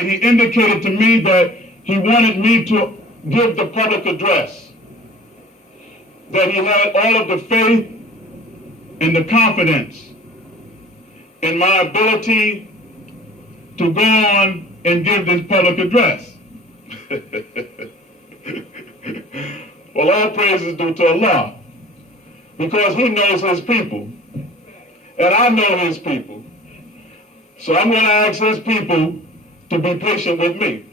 He indicated to me that he wanted me to give the public address, that he had all of the faith and the confidence in my ability to go on and give this public address. Well, all praise is due to Allah, because he knows his people, and I know his people. So I'm going to ask his people to be patient with me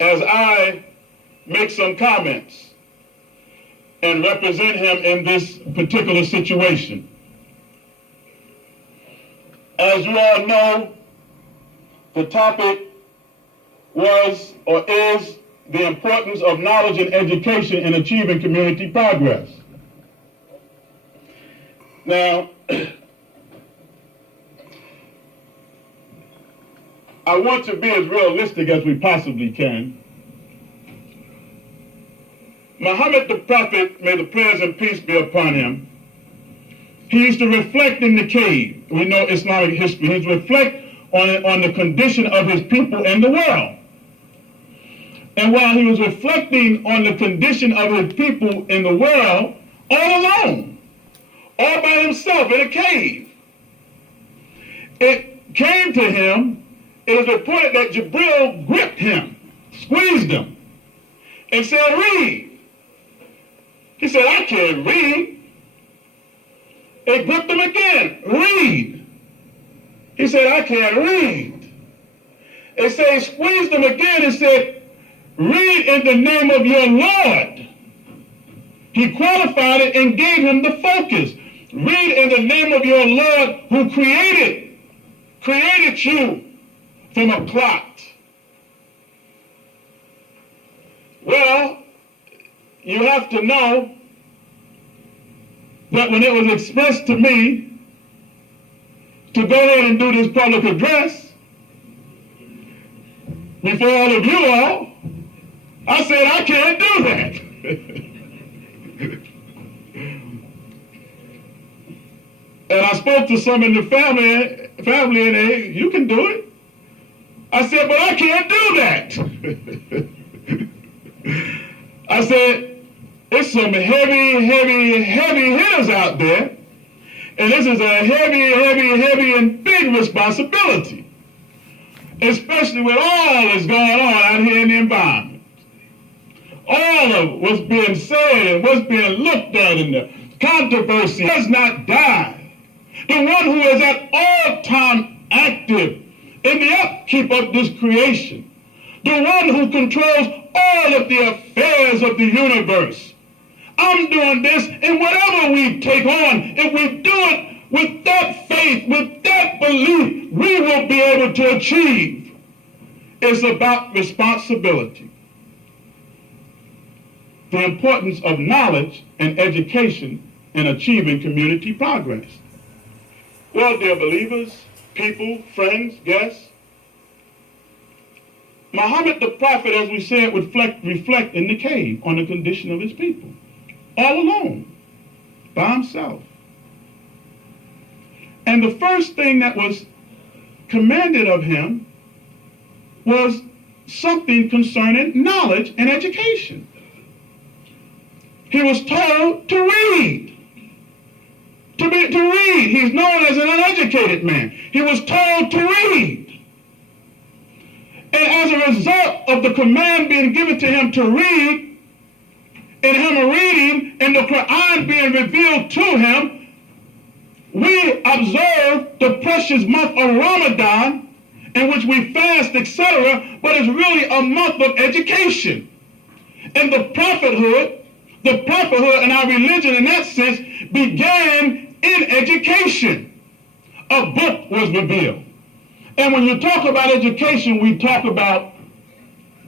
as I make some comments and represent him in this particular situation. As you all know, the topic was or is the importance of knowledge and education in achieving community progress. Now, I want to be as realistic as we possibly can. Muhammad the Prophet, may the prayers and peace be upon him, he used to reflect in the cave. We know Islamic history. He used to reflect on the condition of his people in the world. And while he was reflecting on the condition of his people in the world, all alone, all by himself in a cave, it came to him, it was reported that Jibril gripped him, squeezed him, and said, read. He said, I can't read. It gripped him again, read. He said, I can't read. It said, he squeezed him again and said, read in the name of your Lord. He qualified it and gave him the focus. Read in the name of your Lord who created you from a clot. Well, you have to know that when it was expressed to me to go ahead and do this public address before all of you all, I said, I can't do that. And I spoke to some in the family, and they, you can do it. I said, but I can't do that. I said, it's some heavy hitters out there, and this is a heavy and big responsibility, especially with all that's going on out here in the environment. All of what's being said and what's being looked at in the controversy does not die. The one who is at all time active in the upkeep of this creation, the one who controls all of the affairs of the universe. I'm doing this, and whatever we take on, if we do it with that faith, with that belief, we will be able to achieve. It's about responsibility. The importance of knowledge and education in achieving community progress. Well, dear believers, people, friends, guests, Muhammad the Prophet, as we said, would reflect in the cave on the condition of his people, all alone, by himself. And the first thing that was commanded of him was something concerning knowledge and education. He was told to read. To read. He's known as an uneducated man. He was told to read. And as a result of the command being given to him to read, and him reading, and the Quran being revealed to him, we observe the precious month of Ramadan, in which we fast, etc., but it's really a month of education. And the prophethood in our religion in that sense began in education. A book was revealed. And when you talk about education, we talk about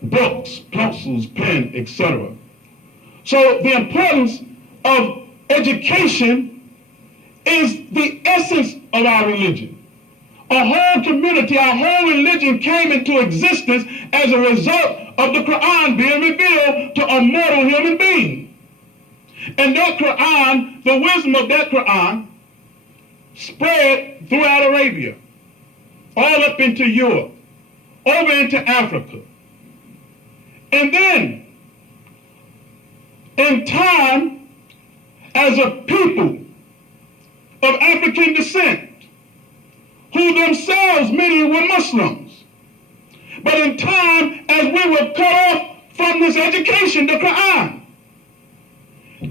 books, pencils, pen, etc. So the importance of education is the essence of our religion. Our whole community, our whole religion came into existence as a result of the Quran being revealed to a mortal human being. And that Quran, the wisdom of that Quran, spread throughout Arabia, all up into Europe, over into Africa. And then, in time, as a people of African descent, who themselves, many were Muslims, but in time, as we were cut off from this education, the Quran,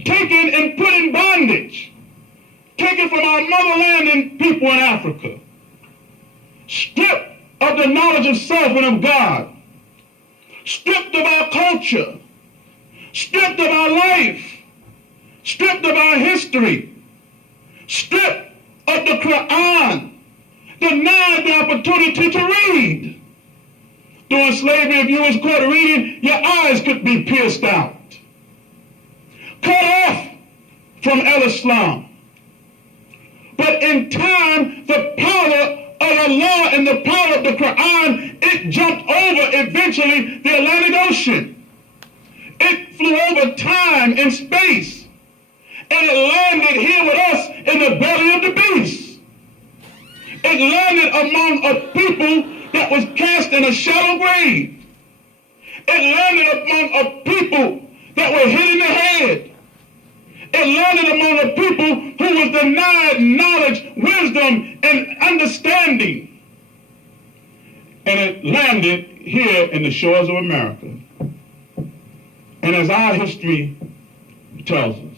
taken and put in bondage, taken from our motherland and people in Africa, stripped of the knowledge of self and of God, stripped of our culture, stripped of our life, stripped of our history, stripped of the Quran, denied the opportunity to read. During slavery, if you was caught reading, your eyes could be pierced out. Cut off from El-Islam. But in time, the power of Allah and the power of the Quran, it jumped over eventually the Atlantic Ocean. It flew over time and space. And it landed here with us in the belly of the beast. It landed among a people that was cast in a shallow grave. It landed among a people that were hit in the head. It landed among a people who was denied knowledge, wisdom, and understanding. And it landed here in the shores of America. And as our history tells us,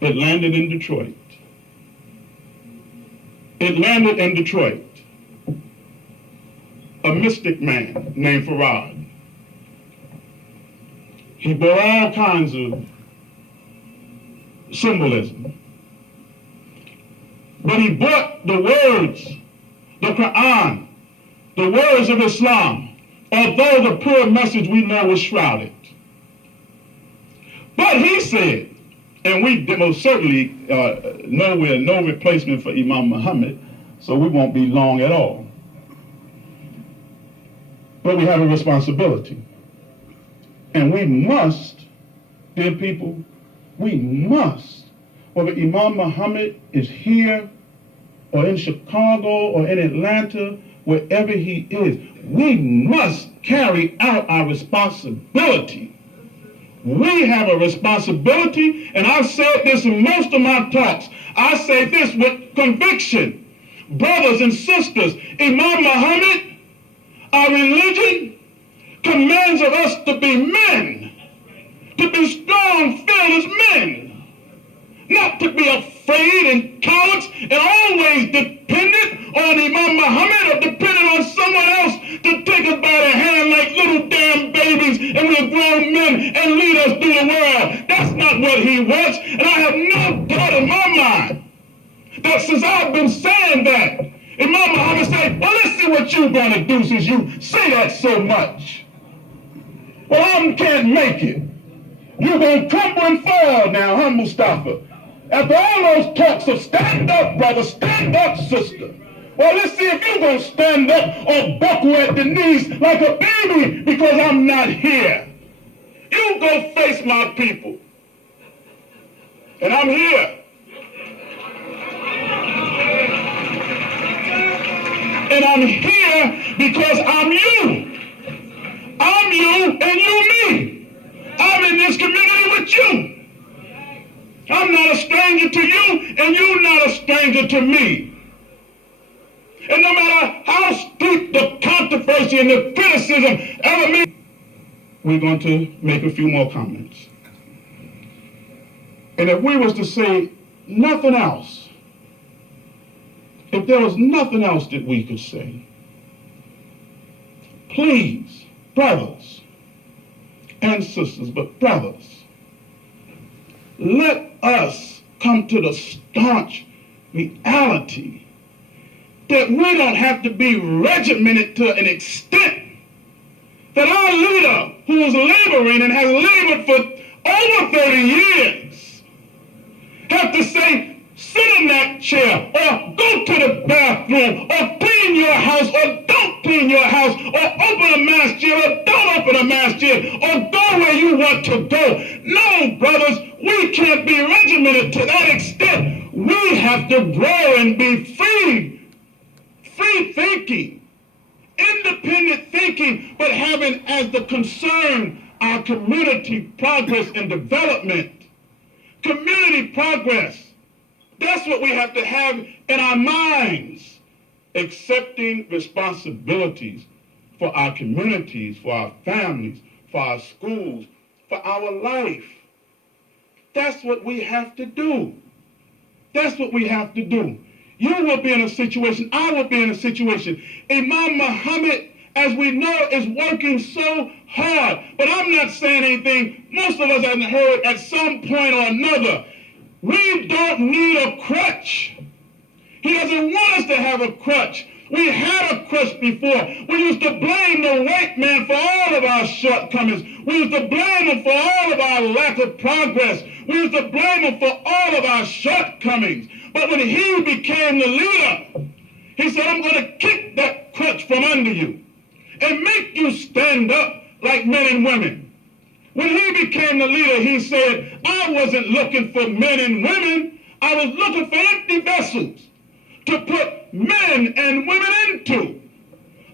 it landed in Detroit. It landed in Detroit. A mystic man named Farad. He bore all kinds of symbolism. But he brought the words, the Quran, the words of Islam, although the pure message we know was shrouded. But he said, and we most certainly know we're no replacement for Imam Muhammad, so we won't be long at all. But we have a responsibility. And we must, dear people, we must, whether Imam Muhammad is here or in Chicago or in Atlanta, wherever he is, we must carry out our responsibility. We have a responsibility, and I've said this in most of my talks. I say this with conviction. Brothers and sisters, Imam Muhammad, our religion, commands of us to be men, to be strong, fearless men, not to be afraid and cowards and always dependent on Imam Muhammad or dependent on someone else to take us by the hand like little damn babies and we're grown men and lead us through the world. That's not what he wants, and I have no doubt in my mind that since I've been saying that, Imam Muhammad said, well, let's see what you're going to do since you say that so much. Well, I can't make it. You're going to crumble and fall now, huh, Mustafa? After all those talks of stand up, brother, stand up, sister. Well, let's see if you're going to stand up or buckle at the knees like a baby because I'm not here. You go face my people. And I'm here. And I'm here because I'm you. I'm you and you me. I'm in this community with you. I'm not a stranger to you and you're not a stranger to me. And no matter how steep the controversy and the criticism El-Amin, we're going to make a few more comments. And if we was to say nothing else, if there was nothing else that we could say, please, brothers and sisters, but brothers, let us come to the staunch reality that we don't have to be regimented to an extent that our leader, who is laboring and has labored for over 30 years, have to say, sit in that chair, or go to the bathroom, or clean your house, or don't clean your house, or open a masjid, or don't open a masjid, or go where you want to go. No, brothers, we can't be regimented to that extent. We have to grow and be free free thinking, independent thinking, but having as the concern our community progress and development. Community progress. That's what we have to have in our minds. Accepting responsibilities for our communities, for our families, for our schools, for our life. That's what we have to do. That's what we have to do. You will be in a situation, I will be in a situation. Imam Muhammad, as we know, is working so hard. But I'm not saying anything most of us haven't heard at some point or another. We don't need a crutch. He doesn't want us to have a crutch. We had a crutch before. We used to blame the white man for all of our shortcomings. We used to blame him for all of our lack of progress. We used to blame him for all of our shortcomings. But when he became the leader, he said, I'm going to kick that crutch from under you and make you stand up like men and women. When he became the leader, he said, I wasn't looking for men and women. I was looking for empty vessels to put men and women into.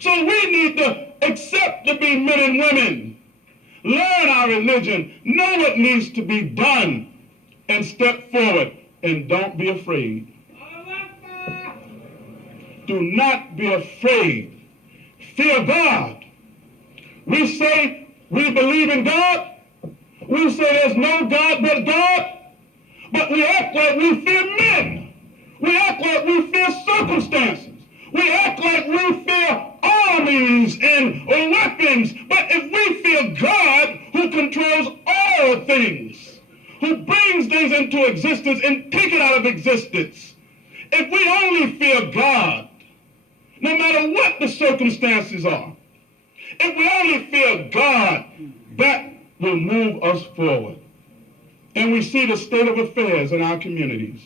So we need to accept to be men and women, learn our religion, know what needs to be done, and step forward. And don't be afraid. Do not be afraid. Fear God. We say we believe in God. We say there's no God but God. But we act like we fear men. We act like we fear circumstances. We act like we fear armies and weapons. But if we fear God, who controls all things, who brings things into existence and take it out of existence, if we only fear God, no matter what the circumstances are, if we only fear God, that will move us forward. And we see the state of affairs in our communities.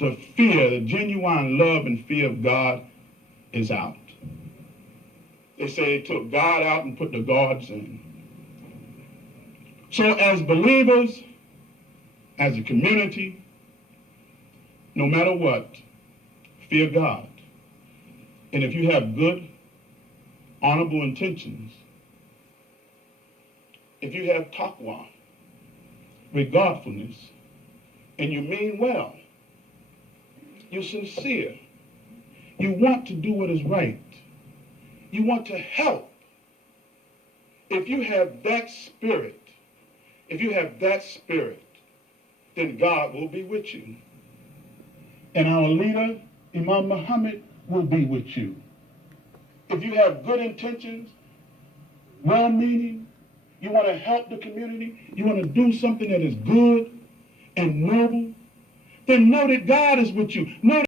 The fear, the genuine love and fear of God is out. They say they took God out and put the gods in. So as believers, as a community, no matter what, fear God. And if you have good, honorable intentions, if you have taqwa, regardfulness, and you mean well, you're sincere, you want to do what is right, you want to help. If you have that spirit, then God will be with you. And our leader, Imam Muhammad, will be with you. If you have good intentions, well-meaning, you want to help the community, you want to do something that is good and noble, then know that God is with you. Know